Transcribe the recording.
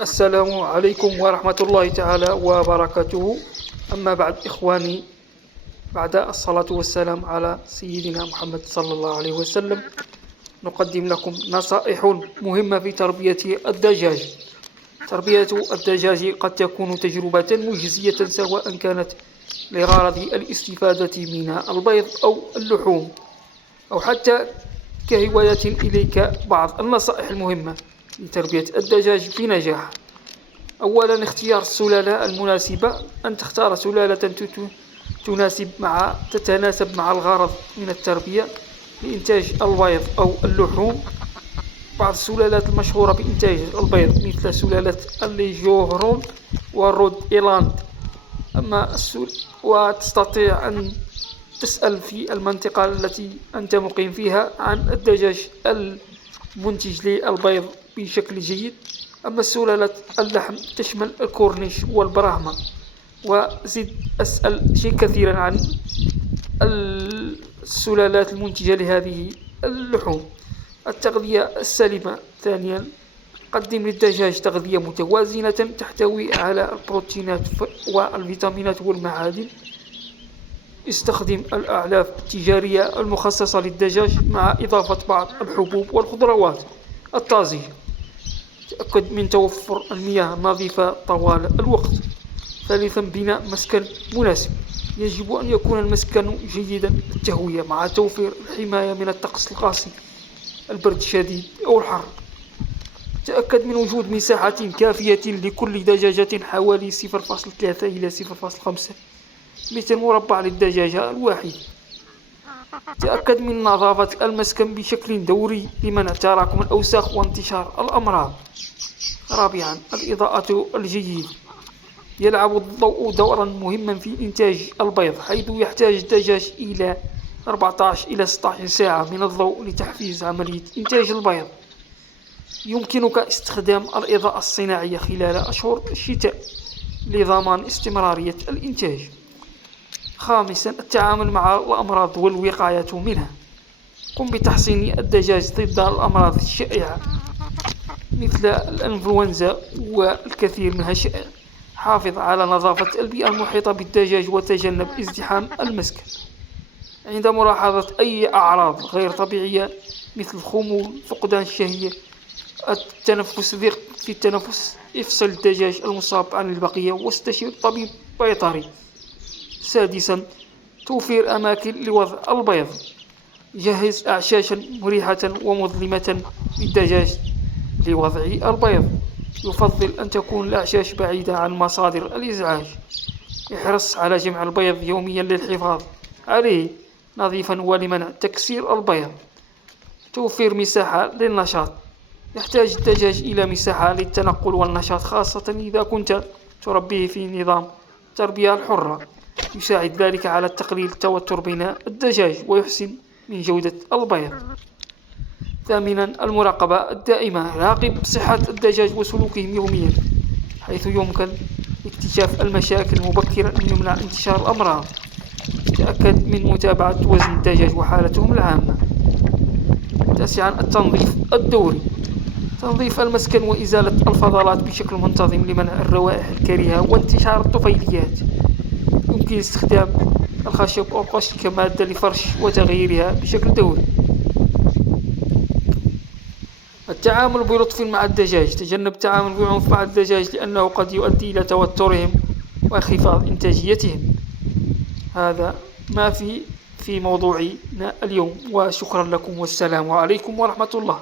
السلام عليكم ورحمة الله تعالى وبركاته. أما بعد إخواني، بعد الصلاة والسلام على سيدنا محمد صلى الله عليه وسلم، نقدم لكم نصائح مهمة في تربية الدجاج. تربية الدجاج قد تكون تجربة مجزية، سواء كانت لغرض الاستفادة من البيض أو اللحوم، أو حتى كهواية إليك بعض النصائح المهمة لتربية الدجاج بنجاح. أولا، اختيار السلالة المناسبة. أن تختار سلالة تتناسب مع الغرض من التربية لإنتاج البيض أو اللحوم. بعض السلالات المشهورة بإنتاج البيض مثل سلالة الليجورون والرود إيلاند. وتستطيع أن تسأل في المنطقة التي أنت مقيم فيها عن الدجاج المنتج للبيض بشكل جيد. أما سلالة اللحم تشمل الكورنيش والبراهما. وزد أسأل شيء كثيرا عن السلالات المنتجة لهذه اللحوم. التغذية السليمة. ثانيا، قدم للدجاج تغذية متوازنة تحتوي على البروتينات والفيتامينات والمعادن. استخدم الأعلاف التجارية المخصصة للدجاج مع إضافة بعض الحبوب والخضروات الطازجة. تأكد من توفر المياه النظيفة طوال الوقت. ثالثا، بناء مسكن مناسب. يجب أن يكون المسكن جيدا التهوية مع توفير الحماية من الطقس القاسي، البرد الشديد أو الحر. تأكد من وجود مساحة كافية لكل دجاجة، حوالي 0.3 إلى 0.5 متر مربع للدجاجة الواحد. تأكد من نظافة المسكن بشكل دوري لمنع تراكم الأوساخ وانتشار الأمراض. رابعا، الإضاءة الجيدة. يلعب الضوء دورا مهما في إنتاج البيض، حيث يحتاج الدجاج إلى 14 إلى 16 ساعة من الضوء لتحفيز عملية إنتاج البيض. يمكنك استخدام الإضاءة الصناعية خلال أشهر الشتاء لضمان استمرارية الإنتاج. خامسا، التعامل مع الأمراض والوقاية منها. قم بتحصين الدجاج ضد الأمراض الشائعة مثل الإنفلونزا والكثير منها شائع. حافظ على نظافة البيئة المحيطة بالدجاج وتجنب ازدحام المسكن. عند ملاحظة أي أعراض غير طبيعية مثل خمول، فقدان الشهية، ضيق في التنفس، افصل الدجاج المصاب عن البقية واستشير طبيب بيطري. سادسا، توفير أماكن لوضع البيض. جهز أعشاشا مريحة ومظلمة للدجاج لوضع البيض. يفضل أن تكون الأعشاش بعيدة عن مصادر الإزعاج. احرص على جمع البيض يوميا للحفاظ عليه نظيفا ولمنع تكسير البيض. توفير مساحة للنشاط. يحتاج الدجاج إلى مساحة للتنقل والنشاط، خاصة إذا كنت تربيه في نظام التربية الحرة. يساعد ذلك على تقليل التوتر بين الدجاج ويحسن من جودة البيض. ثامنا، المراقبة الدائمة. راقب صحة الدجاج وسلوكهم يوميا، حيث يمكن اكتشاف المشاكل مبكرا ويمنع انتشار الأمراض. تأكد من متابعة وزن الدجاج وحالتهم العامة. تاسعا، التنظيف الدوري. تنظيف المسكن وإزالة الفضلات بشكل منتظم لمنع الروائح الكريهة وانتشار الطفيليات. يمكن استخدام الخشب أو القش كمادة لفرش وتغييرها بشكل دوري. التعامل بلطف مع الدجاج. تجنب التعامل بعنف مع الدجاج لأنه قد يؤدي إلى توترهم وانخفاض إنتاجيتهم. هذا ما في موضوعنا اليوم، وشكرا لكم والسلام عليكم ورحمة الله.